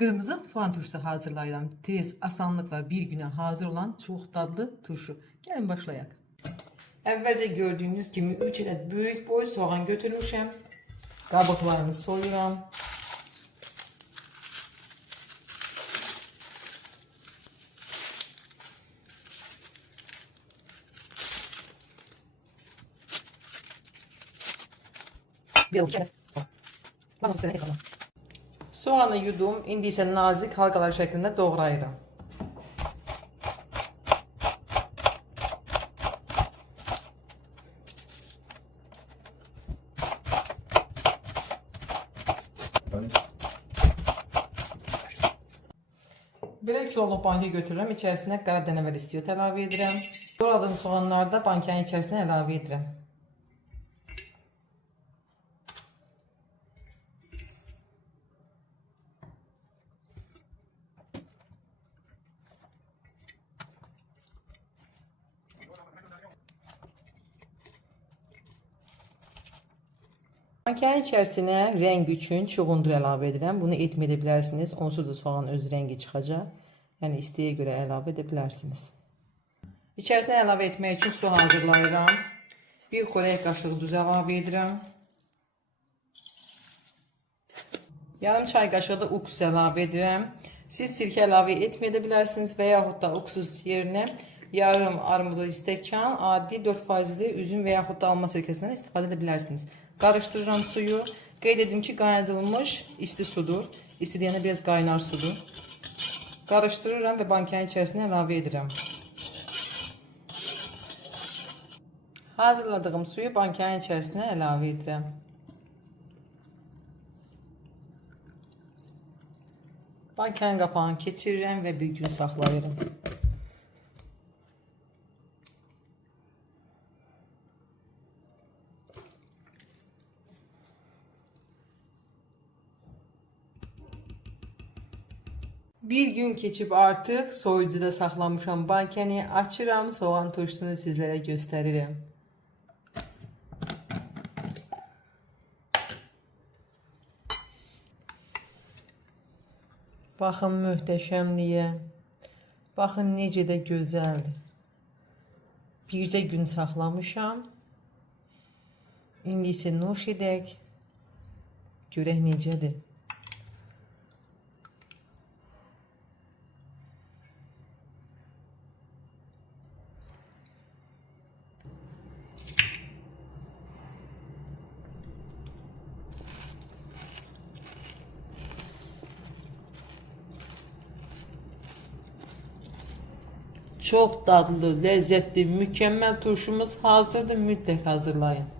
Qırmızı soğan turşusu hazırlayıram. Tez, asanlıqla bir günə hazır olan çox dadlı turşu. Gəlin başlayaq. Əvvəlcə gördüyünüz kimi 3 ədəd böyük boy soğan götürmüşəm. Qabıqlarını soyuram. Soğanı yudum, indi isə nazik halqalar şəklində doğrayıram. Belə kiloluq banka götürürəm, içərisinə qara dənə və listiyot əlavə edirəm. Doğradığım soğanları da bankanın içərisinə əlavə edirəm. Bankanın içərisinə rəng üçün çuğundur əlavə edirəm. Bunu etməyə bilərsiniz. Onsuz da soğan öz rəngi çıxacaq. Yəni istəyə görə əlavə edə bilərsiniz. İçərisinə əlavə etmək üçün su hazırlayıram. Bir xörək qaşığı duz əlavə edirəm. Yarım çay qaşığı da uks əlavə edirəm. Siz sirkə əlavə etməyə bilərsiniz və yaxud da uksuz yerinə yarım armudlu stəkan, adi 4%li üzüm və yaxud da alma sirkəsindən istifadə edə bilərsiniz. Qarışdırıram suyu. Qeyd edim ki, qaynadılmış isti sudur. İsti deyəndə biraz qaynar sudur. Qarışdırıram və bankanın içərisinə əlavə edirəm. Hazırladığım suyu bankanın içərisinə əlavə edirəm. Bankanın qapağını keçirirəm və bir gün saxlayıram. Bir gün keçib artıq soyucuda saxlamışam bankanı, açıram, soğan turşusunu sizlərə göstərirəm. Baxın möhtəşəmliyə, baxın necə də gözəldir. Bircə gün saxlamışam, indi isə nuş edək, görək necədir. Çox dadlı, ləzzətli, mükəmməl turşumuz hazırdır. Mütləq hazırlayın.